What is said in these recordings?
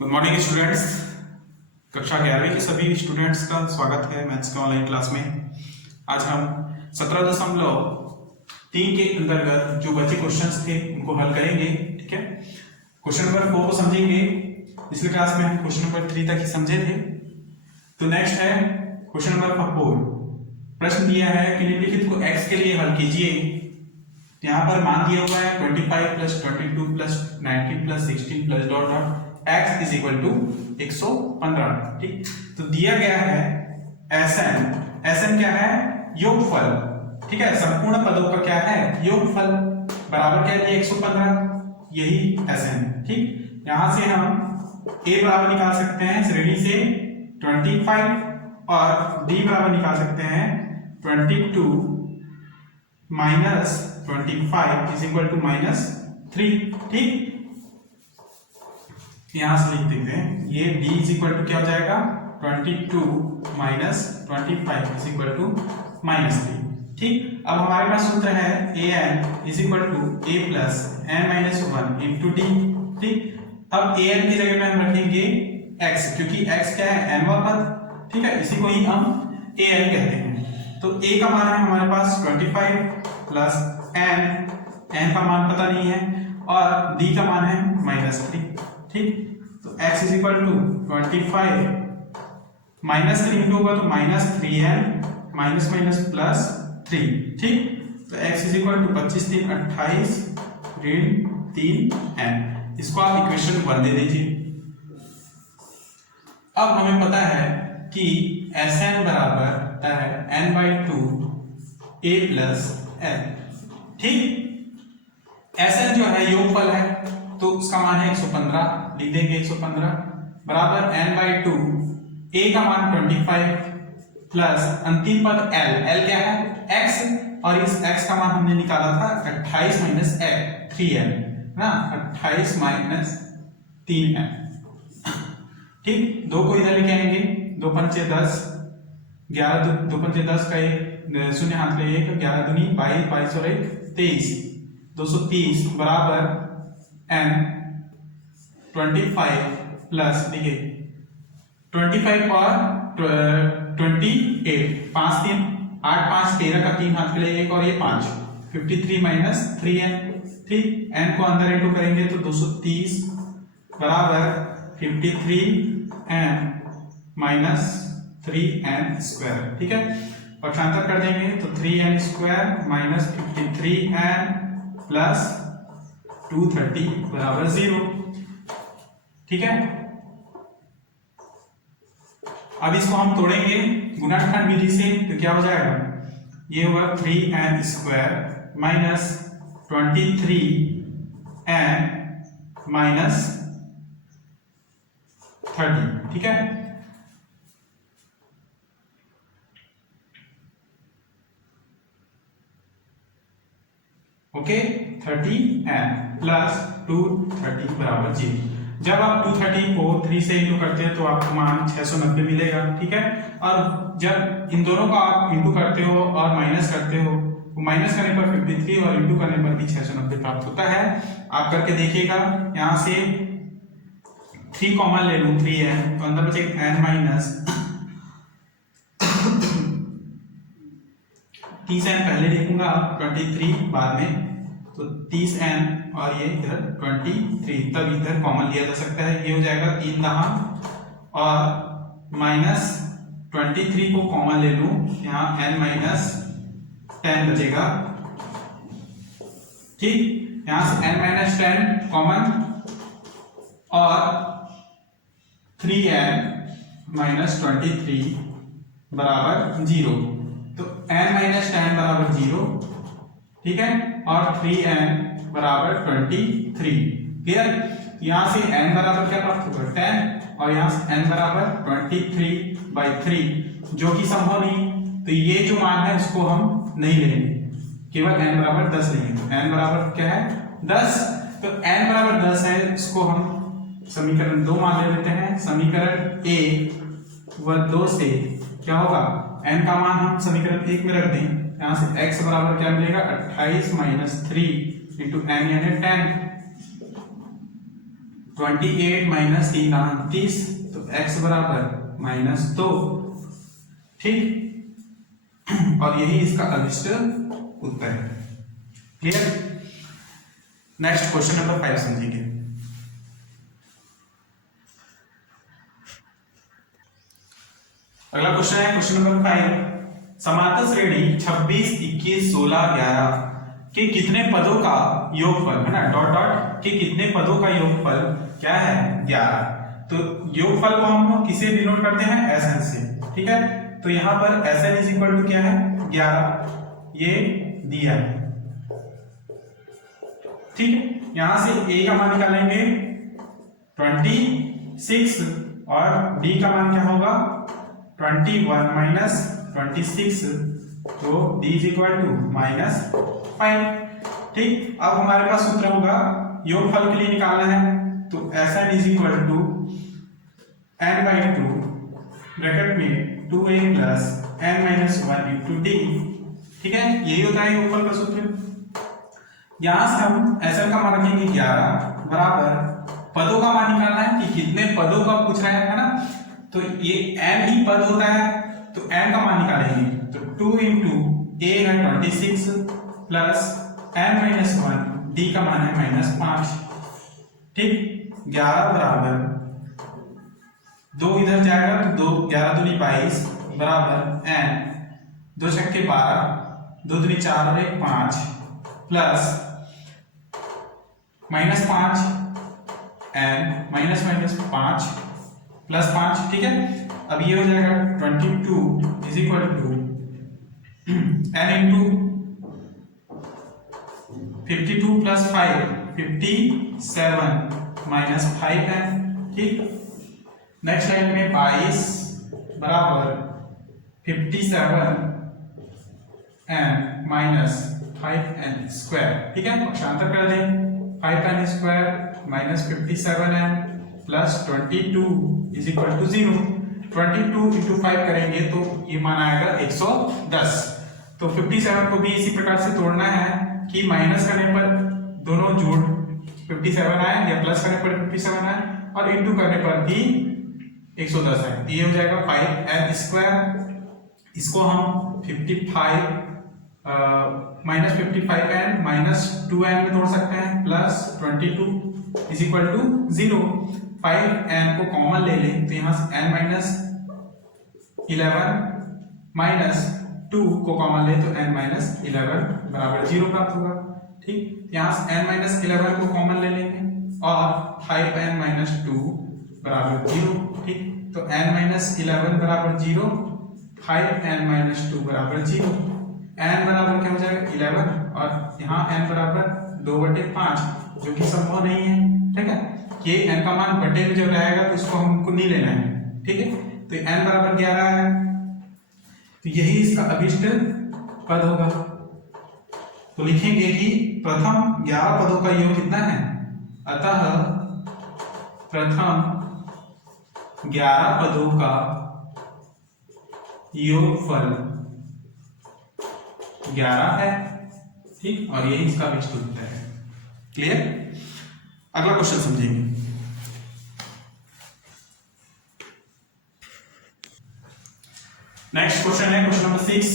Good morning students. कक्षा 11वीं के सभी स्टूडेंट्स का स्वागत है मैथ्स के ऑनलाइन क्लास में। आज हम 17.3 के अंतर्गत जो बचे क्वेश्चंस थे उनको हल करेंगे। ठीक है, क्वेश्चन नंबर 4 को समझेंगे। पिछले क्लास में हम क्वेश्चन नंबर 3 तक ही समझे थे। तो नेक्स्ट है क्वेश्चन नंबर 4। प्रश्न दिया है कि निम्नलिखित को x के लिए हल कीजिए। यहाँ पर मान दिया हुआ है 25 plus 22 plus 19 plus 16 plus dot dot x is equal to 115। ठीक, तो दिया गया है Sn क्या है? योगफल। ठीक है, संपूर्ण पदों का क्या है? योगफल बराबर क्या है? 115, यही Sn। ठीक, यहां से हम a बराबर निकाल सकते हैं श्रेणी से 25 और d बराबर निकाल सकते हैं 22 माइनस 25 इज इक्वल टू -3। ठीक, यहां से लिख देते हैं ये d इज इक्वल टू क्या हो जाएगा? 22 माइनस 25 इज इक्वल टू -3। ठीक, अब हमारे पास सूत्र है an is equal to a plus n minus 1 into d. ठीक, अब an की जगह में हम रखेंगे x, क्योंकि x क्या है? nवां पद। ठीक है, इसी को ही हम an कहते हैं। तो a का मान है हमारे पास 25 प्लस n का मान पता नहीं है, और d का मान है -3। ठीक, तो x is equal to 25 -3 into होगा तो -3n माइनस माइनस प्लस 3। ठीक, तो x इज इक्वल टू 25 3 28 ऋण 3n। इसको आप इक्वेशन 1 दे दीजिए। अब हमें पता है कि Sn बराबर है n/2 a प्लस n। ठीक, Sn जो है योगफल है तो उसका मान है 115, लिख देंगे 115 बराबर n/2 a का मान 25 प्लस अंतिम पद l क्या है? x, और इस x का मान हमने निकाला था 28 माइनस 3n ना, 28 माइनस 3n। ठीक, 2 को इधर लेके आएंगे, 2 पंचे 10, 11 2 पंचे 10 का 1 शून्य हाथ में 1, 11 दूनी 22, 22 और 1 23, 230 बराबर n 25 प्लस देखिए 25 और 28, 5 3 8 5 13 का 3 हाथ के लिए 1 और ये 5, 53 माइनस 3n। ठीक, n को अंदर इंटू करेंगे तो 230 बराबर 53n माइनस 3n स्क्वायर। ठीक है, पक्षांतर कर देंगे तो 3n square minus 53n plus 230 बराबर 0। ठीक है, अब इसको हम तोड़ेंगे गुणनखंड विधि से, तो क्या हो जाएगा? ये होगा 3n square minus 23n minus 30। ठीक है, ओके, 30n प्लस 230 बराबर 0। जब आप 230 को 3 से इंटू करते हैं तो आपको मान 690 मिलेगा। ठीक है, और जब इन दोनों का आप इंटू करते हो और माइनस करते हो, तो माइनस करने पर 53 और इंटू करने पर भी 690 प्राप्त होता है। आप करके देखिएगा, यहां से 3 कॉमन ले लूं 3n, तो अंदर बचेगा n माइनस 30n पहले लिखूंगा, 23 बाद में, तो 30n और ये इधर 23, तब इधर कॉमन लिया जा सकता है। ये हो जाएगा 3 10 और माइनस 23 को कॉमन ले लूं, यहाँ n माइनस 10 बचेगा। ठीक, यहां से n माइनस 10 कॉमन और 3n माइनस 23 बराबर 0, तो n माइनस 10 बराबर 0। ठीक है, और 3n बराबर 23। क्लियर? यहां से n बराबर क्या प्राप्त होगा? 10, और यहां से n बराबर 23/3, जो कि संभव नहीं, तो ये जो मान है उसको हम नहीं लेंगे, केवल n बराबर 10 लेंगे। n बराबर क्या है? 10, तो n बराबर 10 है, इसको हम समीकरण 2 मान ले लेते हैं। समीकरण 1 व 2 से क्या होगा? n का मान हम समीकरण 1 में रख दें, यहां से x बराबर क्या मिलेगा? 28 माइनस 3 इंटू n यानी 10 28 माइनस 3 29, तो x बराबर -2, ठीक। और यही इसका अभिष्ट उत्तर है। क्लियर। नेक्स्ट क्वेश्चन नंबर 5 समझेंगे। अगला क्वेश्चन है क्वेश्चन नंबर 5। समांतर श्रेणी 26, 21, 16, 11 के कितने पदों का योगफल है ना, डॉट डॉट के कितने पदों का योगफल क्या है 11। तो योगफल को हम किसे डिनोट करते हैं, SN से, ठीक है। तो यहां पर SN इज इक्वल टू क्या है 11, ये दिया है, ठीक है। यहां से A का मान निकालेंगे 26 और D का मान क्या होगा 21 माइनस 26, तो D इज इक्वल टू -5, ठीक। अब हमारे पास सूत्र होगा योगफल के लिए निकालना है, तो SN is equal to n/2 bracket में 2a plus n-1 into D, ठीक है। यही होता है योगफल का सूत्र। यहां से हम SN का मान रखेंगे 11 बराबर पदों का मान निकालना है कि कितने पदों का पूछ रहा है ना, तो ये n ही पद होता है, तो n का मान निकालेंगे, तो 2 इंटू a है 26 प्लस n-1, D का मान है -5, ठीक। 11 बराबर 2 इधर जाएगा तो 2 11 दूनी 22 बराबर n 2 छक्के 12, 2 दूनी 4 और 1 5 प्लस -5 n -5 प्लस 5, ठीक है। अब ये हो जाएगा 22 is equal to n into 52 plus 5 57 minus 5n, ठीक। नेक्स्ट लाइन में 22 बराबर 57 n माइनस 5n स्क्वायर, ठीक है। पक्षांतर कर दें, 5n square minus 57n plus 22 is equal to 0। 22 into 5 करेंगे तो ये मान आएगा 110। तो 57 को भी इसी प्रकार से तोड़ना है कि माइनस करने पर दोनों जोड़ 57 आए या प्लस करने पर 57 आए और इंटू करने पर भी 110 है। ये हो जाएगा 5n स्क्वायर। इसको हम 55 माइनस 55n माइनस 2n में तोड़ सकते हैं, plus 22 is equal to 0। 5n को कॉमन ले लें तो यहां से n माइनस 11 माइनस 2 को कॉमन ले तो n माइनस 11 बराबर 0 प्राप्त होगा, ठीक। यहां से n माइनस 11 को कॉमन ले लेंगे और 5n माइनस 2 बराबर 0, ठीक। तो n माइनस 11 बराबर 0, 5n माइनस 2 बराबर 0, n बराबर क्या हो जाएगा 11 और यहाँ n बराबर 2/5 जो कि संभव नहीं है, ठीक है। ये n का मान बटे में जब रहेगा तो इसको हमको नहीं लेना है, ठीक है। तो n बराबर 11 है, तो यही इसका अभिष्ट पद होगा। तो लिखेंगे कि प्रथम 11 पदों का योग कितना है, अतः प्रथम 11 पदों का योगफल 11 है, ठीक। और यही इसका अभिष्ट उत्तर है। क्लियर। अगला क्वेश्चन समझेंगे। नेक्स्ट क्वेश्चन है क्वेश्चन नंबर 6।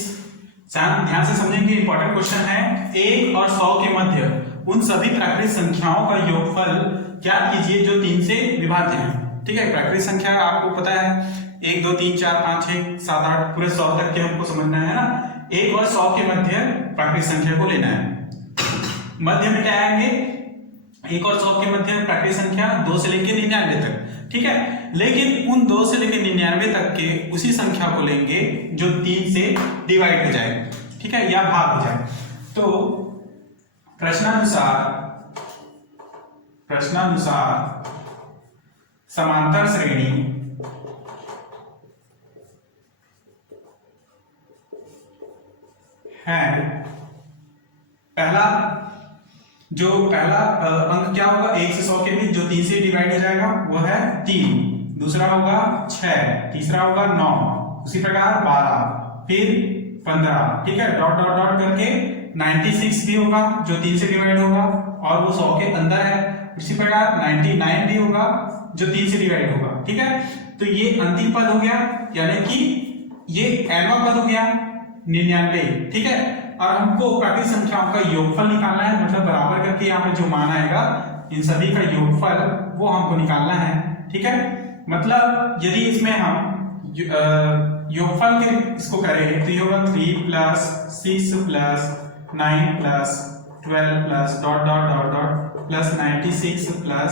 ध्यान से समझेंगे, इंपॉर्टेंट क्वेश्चन है। 1 और 100 के मध्य उन सभी प्राकृतिक संख्याओं का योगफल ज्ञात कीजिए जो 3 से विभाज्य हैं, ठीक है। प्राकृतिक संख्या आपको पता है 1 2 3 4 5 6 7 8 पूरे 100 तक के हमको समझना है ना। 1 और 100 के मध्य प्राकृतिक संख्या को लेना है। मध्य में क्या आएंगे, 1 और 100 के मध्य प्राकृतिक संख्या 2 से लेकर 99 तक, ठीक है। लेकिन उन 2 से लेकर 99 तक के उसी संख्या को लेंगे जो 3 से डिवाइड हो जाए, ठीक है, या भाग हो जाए। तो प्रश्नानुसार समांतर श्रेणी है, पहला अंक क्या होगा 1 से 100 के बीच जो 3 से डिवाइड हो जाएगा वो है 3, दूसरा होगा 6, तीसरा होगा 9, उसी प्रकार 12, फिर 15, ठीक है। डॉट डॉट डॉट करके 96 भी होगा जो 3 से डिवाइड होगा और वो 100 के अंदर है, इसी प्रकार 99 भी होगा जो 3 से डिवाइड होगा, ठीक है। तो ये अंतिम पद हो गया, यानी कि ये nवां पद हो गया 99, ठीक है। और हमको प्राकृतिक संख्याओं का योगफल निकालना है, मतलब बराबर करके यहाँ पे जो मान आएगा इन सभी का योगफल वो हमको निकालना है, ठीक है। मतलब यदि इसमें हम योगफल के इसको करें तो ये होगा 3 plus 6 plus 9 plus 12 plus dot dot dot dot plus 96 plus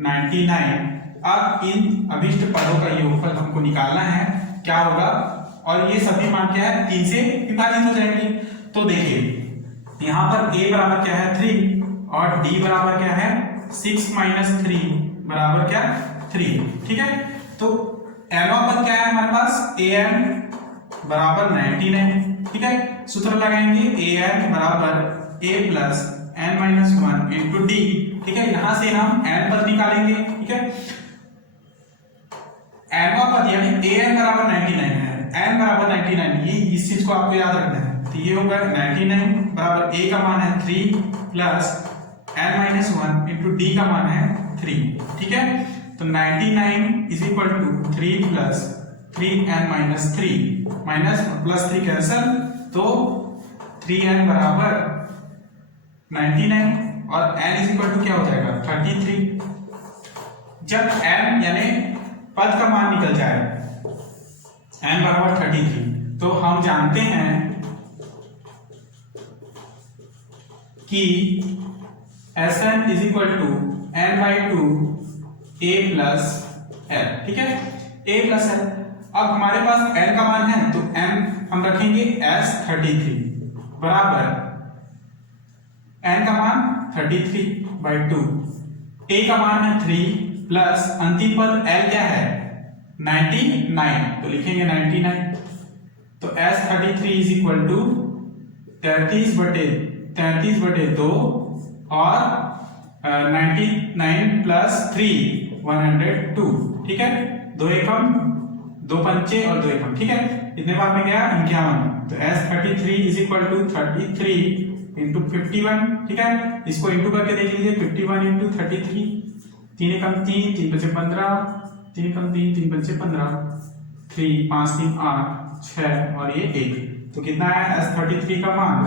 99। अब इन अभिष्ट पदों का योगफल हमको निकालना है, क्या होगा, और ये सभी मान क्या है 3 से विभाजित हो जाएंगे। तो देखिए यहाँ पर a बराबर क्या है 3 और d बराबर क्या है 6 माइनस 3 बराबर क्या 3, ठीक है। तो nवां पद क्या है हमारे पास an बराबर 99, ठीक है। सूत्र लगाएंगे an बराबर a plus n minus 1 into d, ठीक है। यहां से हम n पद निकालेंगे, ठीक है। nवां पद यानी an बराबर 99 है, n बराबर 99, ये इस चीज को आपको याद रखना है। तो ये होगा 99 बराबर a का मान है 3 plus n minus 1 into d का मान है 3, ठीक है। तो 99 is equal to 3 plus 3n minus 3 minus plus 3 cancel, तो 3n बराबर 99 और n इज इक्वल टू क्या हो जाएगा 33। जब n यानी पद का मान निकल जाए n बराबर 33, तो हम जानते हैं कि Sn is equal to n by 2 a plus l, ठीक है, a प्लस l। अब हमारे पास n का मान है तो n हम रखेंगे s 33 बराबर n का मान 33 बाई 2, a का मान है 3 प्लस अंतिम पद l क्या है 99, तो लिखेंगे 99। तो s 33 इज इक्वल टू 33 बटे 2 और 99 प्लस 3 102, ठीक है। 2 एकम 2 पंचे और 2 एकम, ठीक है। इतने बार में गया 51। तो s 33 is equal to 33 into 51, ठीक है। इसको इंटू करके देख लीजिए 51 इंटू 33, 3 एकम 3, 3 पंचे 15, 3 एकम 3, 3 पंचे 15, 3 5 3 8 6 और ये 1। तो कितना है s 33 का मान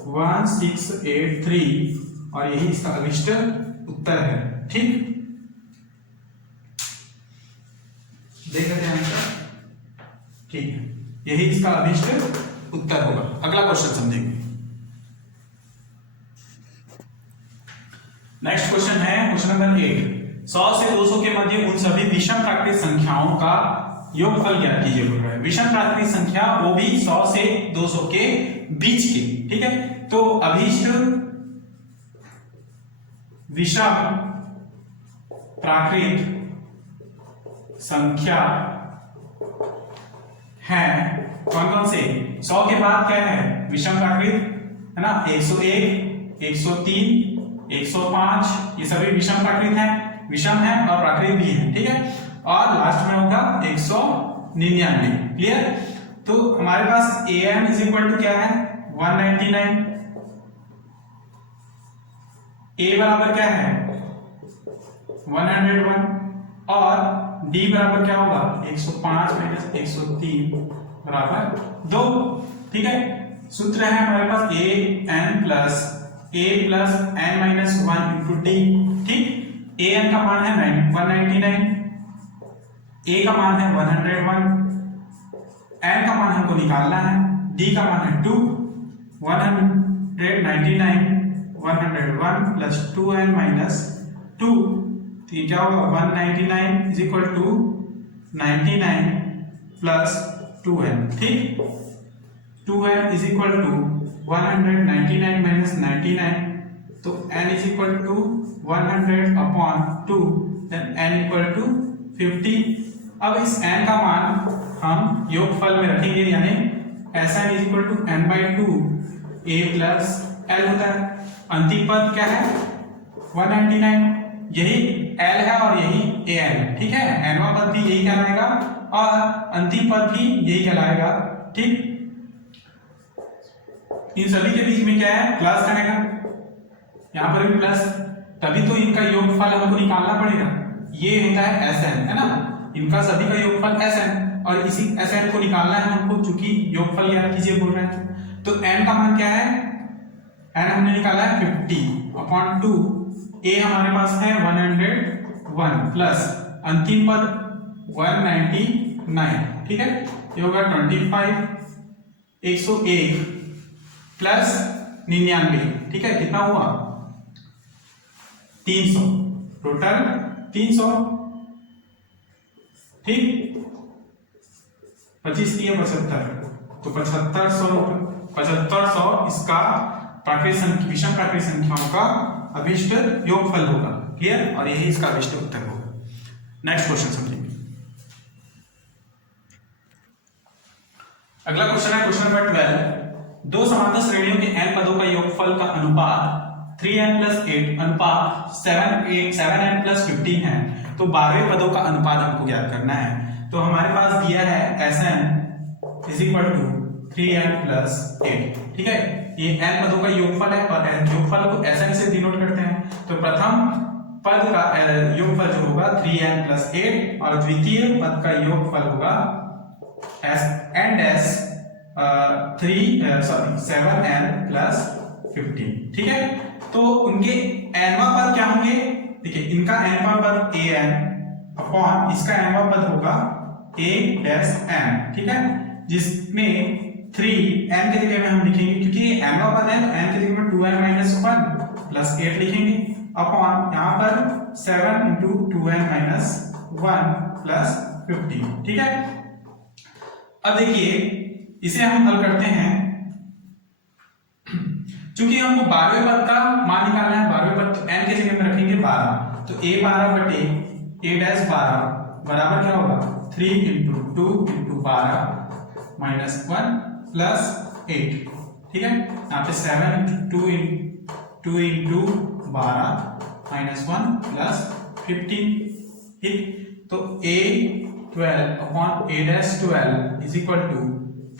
1683 और यही इसका अभिष्ट उत्तर है, ठीक। देख लेते हैं आंसर, ठीक है, यही इसका अभिष्ट उत्तर होगा। अगला क्वेश्चन समझेंगे। नेक्स्ट क्वेश्चन है क्वेश्चन नंबर 8। 100 से 200 के मध्य उन सभी विषम प्राकृतिक संख्याओं का योगफल ज्ञात कीजिए बोल रहा है। विषम प्राकृतिक संख्या वो भी 100 से 200 के बीच की, ठीक है। तो अभिष्ट विषम प्राकृत संख्या है कौन कौन से, 100 के बाद क्या है विषम प्राकृत है ना, 101 103 105 ये सभी विषम प्राकृत हैं, विषम है और प्राकृत भी है, ठीक है। और लास्ट में होगा 199, क्लियर। तो हमारे पास an इज इक्वल टू क्या है 199, a बराबर क्या है 101 और d बराबर क्या होगा 105 माइनस 103 बराबर 2, ठीक है। सूत्र है हमारे पास a plus n minus 1 into d, ठीक। an का मान है 199, a का मान है 101, n का मान हमको निकालना है, d का मान है 2, 199 101 प्लस 2n माइनस 2, तो ये क्या होगा 199 is equal to 99 plus 2n, ठीक। 2n is equal to 199 minus 99, तो n is equal to 100 upon 2, then n equal to 50। अब इस n का मान हम योगफल में रखेंगे, यानी Sn is equal to n by 2 a plus l होता है। अंतिम पद क्या है 199, यही l है और यही an, ठीक है। nवां पद भी यही कहलाएगा और अंतिम पद भी यही कहलाएगा, ठीक। इन सभी के बीच में क्या है प्लस करेगा, यहां पर भी प्लस, तभी तो इनका योगफल हमको निकालना पड़ेगा। ये होता है Sn, है ना, इनका सभी का योगफल Sn, और इसी Sn को निकालना है हमको, चूंकि योगफल याद कीजिए बोल रहे हैं। तो n का मान क्या है, n हमने निकाला है 50/2, a हमारे पास है 101 प्लस अंतिम पद 199, ठीक है, ये होगा 25 101 प्लस 99, ठीक है, कितना हुआ 300, टोटल 300, ठीक, 25 दिए 75, तो 7500 इसका विषम प्राकृतिक संख्याओं का अभिष्ट योगफल होगा। क्लियर, और यही इसका अभिष्ट उत्तर होगा। नेक्स्ट क्वेश्चन समझेंगे। अगला क्वेश्चन है क्वेश्चन नंबर 12। दो समांतर श्रेणियों के n पदों का योगफल का अनुपात 3n + 8 अनुपात 7n + 15 है, तो 12वें पदों का अनुपात हमको ज्ञात करना है। तो हमारे पास दिया है Sn = 3n + 8, ठीक है, ये n पदों का योगफल है और योगफल को Sn से डिनोट करते हैं। तो प्रथम पद का योगफल जो होगा 3n + 8 और द्वितीय पद का योगफल होगा n 7n + 15, ठीक है। तो उनके nवां पद क्या होंगे, देखिए इनका nवां पद an इसका nवां पद होगा a-n, ठीक है, जिसमें 3 n के जगह में हम लिखेंगे, क्योंकि ये nवां पद है तो n के जगह में 2n - 1 + 8 लिखेंगे अपॉन यहाँ पर 7 × 2n - 1 + 15, ठीक है। अब देखिए इसे हम हल करते हैं, चूंकि हमको 12वें पद का मान निकालना है, 12वें पद n के जगह में रखेंगे 12, तो a12 बटे a-12 बराबर क्या होगा 3 × 2 × 12 - 1 + 8, ठीक है, यहाँ पे 7 × 2 × 12 - 1 + 15, ठीक। तो a12 a-12 =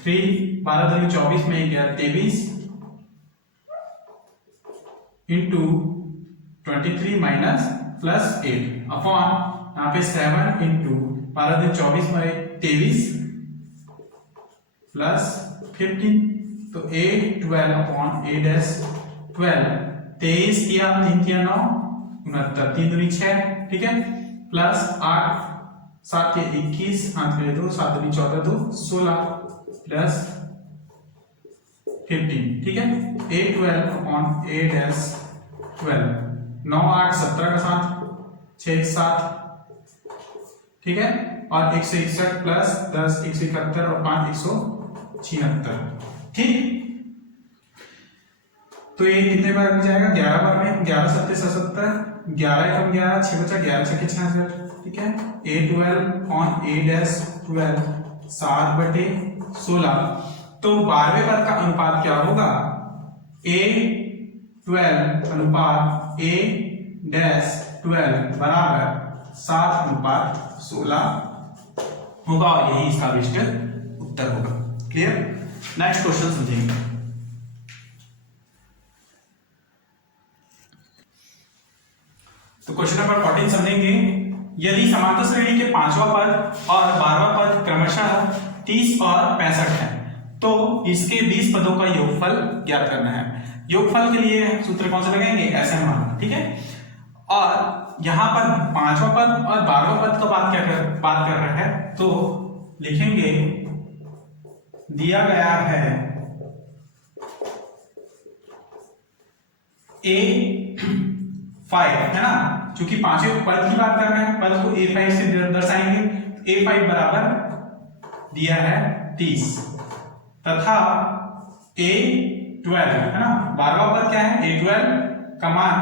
3, 12 दूनी 24 में 23 into 23 minus plus 8 अपॉन यहाँ पे 7 into 12 दूनी 24 में 23 plus 15, तो a12 अपॉन a-12 23 किया 3 किया 9 69 3 दूनी 6, ठीक है, प्लस 8 7 के 21 हाथ में 2 7 दूनी 14 2 16 प्लस 15, ठीक है, a12 अपॉन a-12 9 8 17 का 7 6 7, ठीक है, और 161 प्लस 10 171 और 5 176, ठीक। तो ये कितने बार में जाएगा 11 बार में, 11 7 77 11 कम 11 6 बचा 11 6 66, ठीक है, a12 ऑन a-12 7/16। तो 12वें पद का अनुपात क्या होगा, a12 अनुपात a-12 बराबर 7/16 होगा, और यही इसका अभिष्ट उत्तर होगा। क्लियर। नेक्स्ट क्वेश्चन समझेंगे। तो क्वेश्चन नंबर 14 समझेंगे। यदि समांतर श्रेणी के 5वां पद और 12वां पद क्रमशः 30 और 65 है, तो इसके 20 पदों का योगफल ज्ञात करना है। योगफल के लिए सूत्र कौन सा लगाएंगे, Sn मान, ठीक है। और यहां पर 5वां पद और 12वां पद का बात कर रहा है, तो लिखेंगे दिया गया है a5, है ना, क्योंकि 5वें पद की बात कर रहे हैं, पद को a5 से दर्शाएंगे। a5 बराबर दिया है 30 तथा a12, है ना, 12वां पद क्या है a12 का मान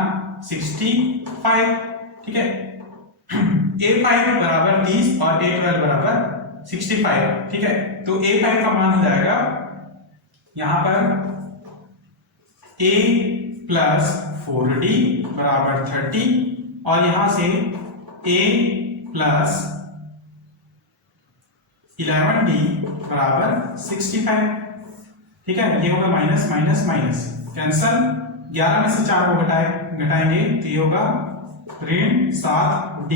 65, ठीक है, a5 बराबर 30 और a12 बराबर 65, ठीक है। तो a5 का मान हो जाएगा यहां पर a + 4d बराबर 30 और यहां से a + 11d बराबर 65, ठीक है। ये होगा माइनस माइनस माइनस कैंसल, 11 में से 4 को घटाए घटाएंगे तो ये होगा ऋण 7d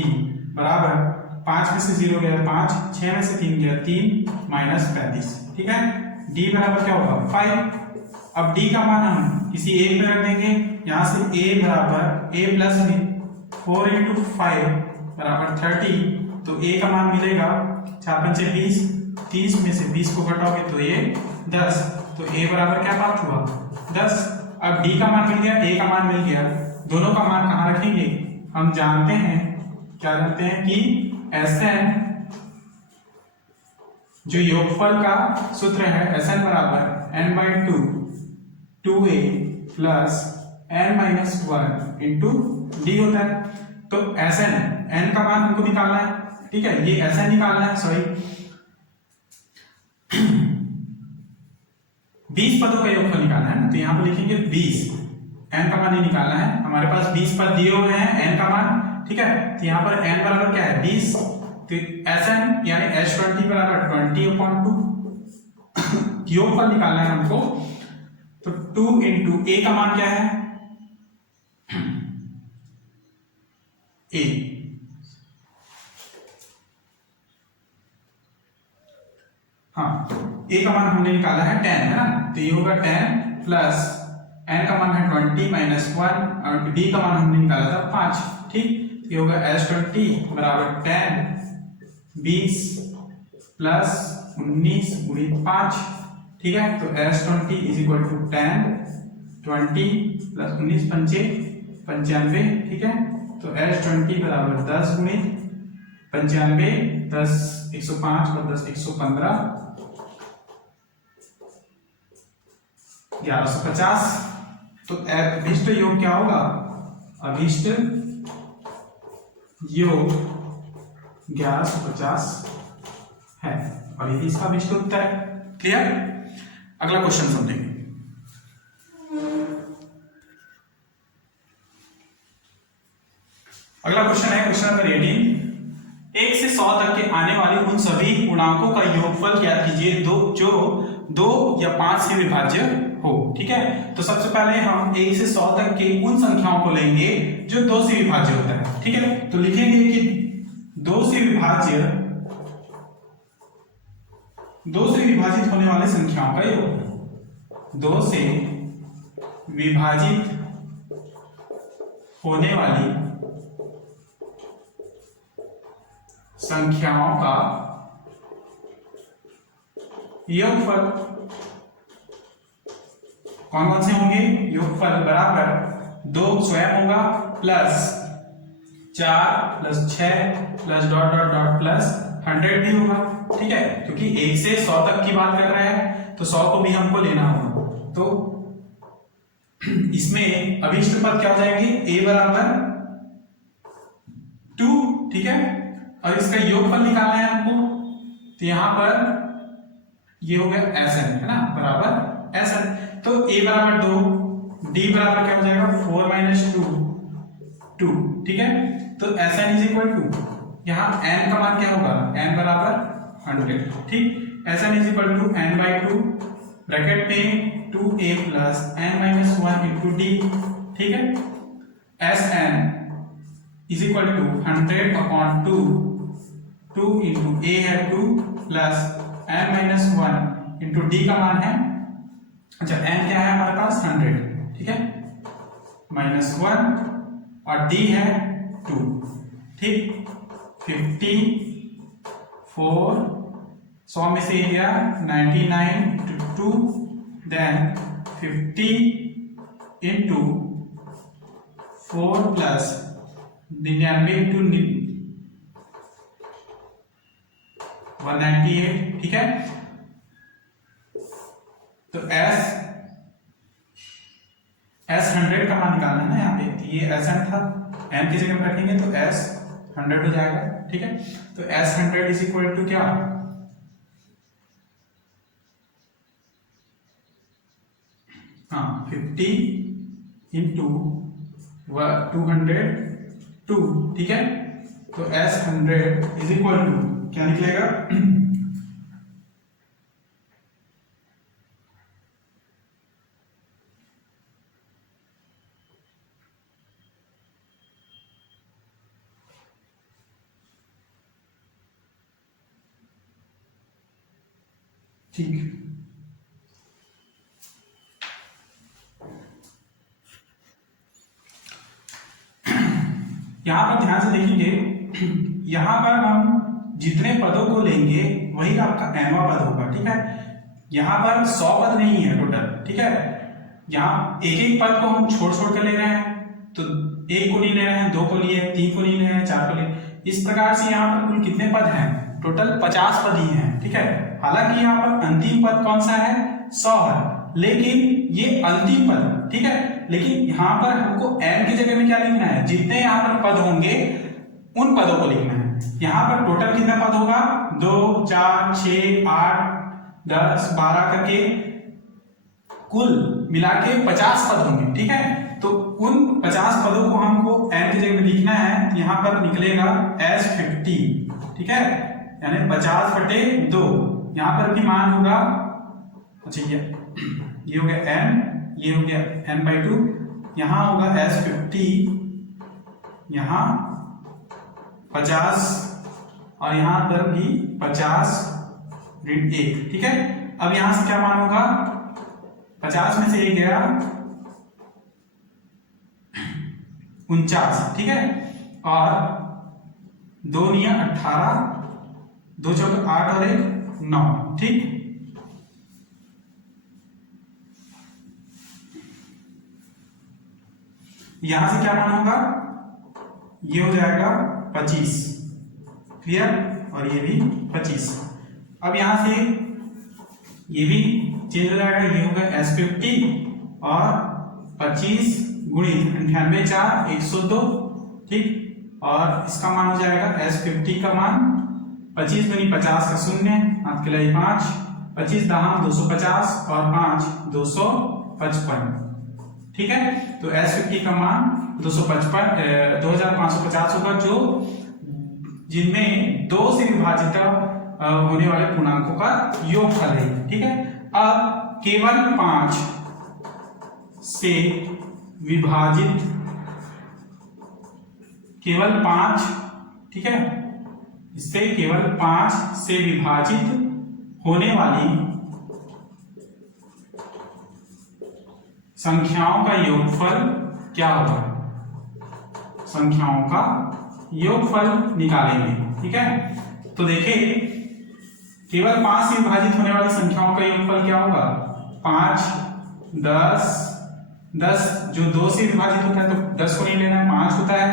बराबर 5 में से 0 गया 5, 6 में से 3 गया 3 माइनस 35। ठीक है, d बराबर क्या होगा 5। अब d का मान हम किसी एक में रख देंगे, यहां से a बराबर a प्लस b 4 इंटू 5 बराबर 30, तो a का मान मिलेगा 4 पंचे 20, 30 में से 20 को घटाओगे तो ये 10, तो a बराबर क्या प्राप्त हुआ 10। अब d का मान मिल गया, a का मान मिल गया, दोनों का मान कहाँ रखेंगे, हम जानते हैं, क्या जानते हैं कि Sn जो योगफल का सूत्र है Sn बराबर n/2 2a plus n minus 1 into D होता है। तो Sn n का मान हमको निकालना है, ठीक है, ये Sn निकालना है, सॉरी 20 पदों का योगफल निकालना है, तो यहाँ पे लिखेंगे 20, n का मान ही निकालना है, हमारे पास 20 पद दिए हुए हैं, n का मान, ठीक है, तो यहाँ पर n बराबर क्या है 20, तो Sn यानी H20 बराबर 20/2 योगफल निकालना है हमको, तो 2 इंटू a का मान क्या है a, हाँ a का मान हमने निकाला है 10 है ना, तो ये होगा 10 प्लस n का मान है 20 माइनस 1 और b का मान हमने निकाला था 5, ठीक, ये होगा H20 बराबर 10 20 प्लस 19 गुणित 5, ठीक है, तो H20 is equal to 10 20 plus 19 पंचे 95, ठीक है, तो H20 बराबर 10 गुणित 95, 10 105 और 10 115 1150। तो अभिष्ट योग क्या होगा, अभिष्ट योग 1150 है और यही इसका अभिष्ट उत्तर है। क्लियर, अगला क्वेश्चन समझेंगे। अगला क्वेश्चन है क्वेश्चन नंबर 18, 1 से 100 तक के आने वाले उन सभी पूर्णांकों का योगफल ज्ञात कीजिए जो 2 या 5 से विभाज्य हो। ठीक है, तो सबसे पहले हम 1 से 100 तक के उन संख्याओं को लेंगे जो 2 से विभाज्य होता है। ठीक है, तो लिखेंगे कि 2 से विभाजित होने वाले संख्याओं का योग, 2 से विभाजित होने वाली संख्याओं का योगफल कौन कौन से होंगे, योगफल बराबर 2 स्वयं होगा plus 4 plus 6 plus dot dot dot plus 100 भी होगा। ठीक है, क्योंकि 1 से 100 तक की बात कर रहे हैं तो 100 को भी हमको लेना होगा, तो इसमें अभिष्ट पद क्या हो जाएंगे, a बराबर 2, ठीक है, और इसका योगफल निकालना है हमको, तो यहां पर ये हो गया Sn है ना, बराबर Sn, तो a बराबर 2, d बराबर क्या हो जाएगा 4 माइनस 2, ठीक है, तो Sn इज इक्वल टू, यहाँ n का मान क्या होगा, n बराबर 100, ठीक, Sn is equal to n/2 bracket में 2a plus n minus 1 into d, ठीक है, Sn is equal to 100/2, 2 into a है 2 plus n minus 1 into d का मान है, अच्छा n क्या है हमारे पास 100, ठीक है, माइनस 1 और d है 2, ठीक, 54, 100 में से गया 99 to 2, then 50 into 4 plus 99 into 198, ठीक है, तो S 100 का मान निकालना है ना यहाँ पे, ये Sn था, n की जगह पे रखेंगे तो S 100 हो जाएगा। ठीक है, तो S 100 इज इक्वल टू क्या, हाँ 50 इंटू 202, ठीक है, तो S 100 इज इक्वल टू क्या निकलेगा, ठीक। यहां पर ध्यान से देखेंगे, यहां पर हम जितने पदों को लेंगे वही आपका nवां पद होगा, ठीक है। यहां पर 100 पद नहीं है टोटल, ठीक है। यहाँ एक एक पद को हम छोड़ छोड़ कर ले रहे हैं, तो एक को नहीं ले रहे हैं, दो को लिए, तीन को नहीं ले रहे हैं, चार को लिए, इस प्रकार से यहाँ पर कुल कितने पद हैं? टोटल 50 पद ही हैं, ठीक है। हालांकि यहाँ पर अंतिम पद कौन सा है? 100 है, लेकिन ये अंतिम पद, ठीक है। लेकिन यहाँ पर हमको n की जगह में क्या लिखना है? जितने यहाँ पर पद होंगे उन पदों को लिखना है। यहाँ पर टोटल कितना पद होगा? 2, 4, 6, 8, 10, 12 करके कुल मिला के 50 पद होंगे, ठीक है। तो उन 50 पदों को हमको n की जगह में लिखना है। यहाँ पर निकलेगा S50, ठीक है, यानी 50/2। यहाँ पर भी मान होगा, अच्छा ये हो गया n, ये हो गया n/2, यहाँ होगा S50, यहाँ 50 और यहाँ पर भी 50/1, ठीक है। अब यहाँ से क्या मान होगा? 50 में से 1 गया 49, ठीक है, और 2 × 18, 2 × 8 और 1 9, ठीक। यहां से क्या मान होगा? ये हो जाएगा 25, क्लियर, और ये भी 25। अब यहां से ये भी चेंज हो जाएगा, ये होगा S50 और 25 गुणित 98 4 102, ठीक, और इसका मान हो जाएगा S50 का मान 25 गुनी 50 का 0, हाथ के लिए 5, 25 दाम 250 और 5 255, ठीक है। तो S50 का मान 2550 होगा, जो जिनमें 2 से विभाजित होने वाले पूर्णांकों का योगफल है, ठीक है। अब केवल 5 से विभाजित, केवल 5, ठीक है, इससे केवल 5 से विभाजित होने वाली संख्याओं का योगफल क्या होगा? संख्याओं का योगफल निकालेंगे, ठीक है। तो देखिए, केवल 5 से विभाजित होने वाली संख्याओं का योगफल क्या होगा? 5, 10, 10 जो 2 से विभाजित होता है तो 10 को नहीं लेना है, 5 होता है,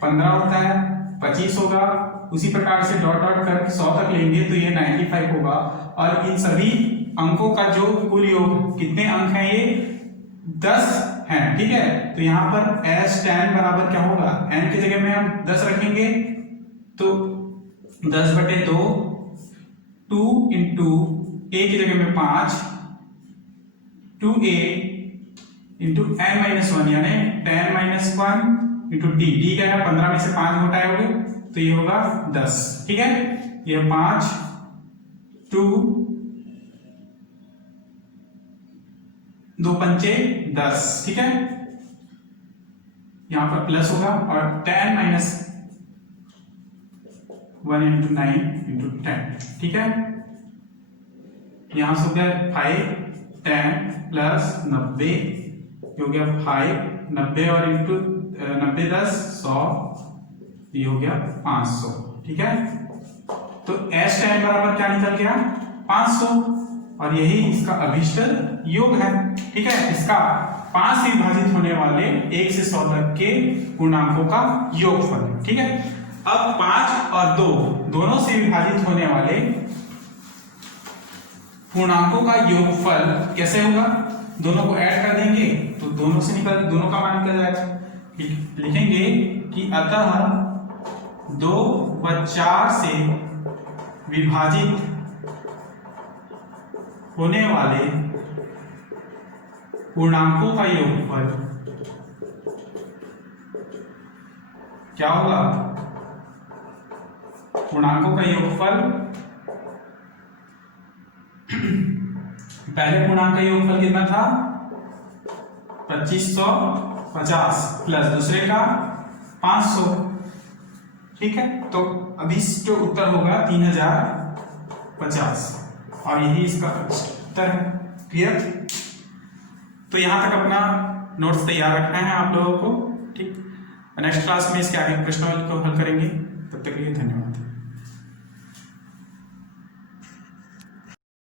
15 होता है, 25 होगा, उसी प्रकार से डॉट डॉट करके 100 तक लेंगे तो ये 95 होगा। और इन सभी अंकों का जो कुल योग कितने अंक हैं? ये 10 हैं, ठीक है। तो यहाँ पर S10 बराबर क्या होगा? n की जगह में हम 10 रखेंगे तो 10/2, 2 × a की जगह में 5, 2a × n-1 यानी 10 - 1 × d, d क्या है? 15 में से 5 घटाओगे तो ये होगा 10, ठीक है। ये 5, 2 2 पंचे 10, ठीक है, यहां पर प्लस होगा, और 10 - 1 × 9 × 10, ठीक है। यहां से हो गया 5, 10 प्लस 90, हो गया 5, 90 और इंटू 90 10 100, ये हो गया 500, ठीक है। तो S10 बराबर क्या निकल गया? 500, और यही इसका अभिष्ट योग है, ठीक है। इसका 5 से विभाजित होने वाले 1 से 100 तक के पूर्णांकों का योगफल, ठीक है। अब 5 और 2 दोनों से विभाजित होने वाले पूर्णांकों का योगफल कैसे होगा? दोनों को ऐड कर देंगे तो दोनों का मान निकल जाएगा। लिखेंगे कि अतः 2 व 4 से विभाजित होने वाले पूर्णांकों का योगफल क्या होगा? पूर्णांकों का योगफल, पहले पूर्णांक का योगफल कितना था? 2550 प्लस दूसरे का 500, ठीक है। तो अभी जो उत्तर होगा 3050, और यही इसका उत्तर है। क्लियर? तो यहाँ तक अपना नोट्स तैयार रखना है आप लोगों को, ठीक। नेक्स्ट क्लास में इसके आगे प्रश्नों को हल करेंगे। तब तक के लिए धन्यवाद।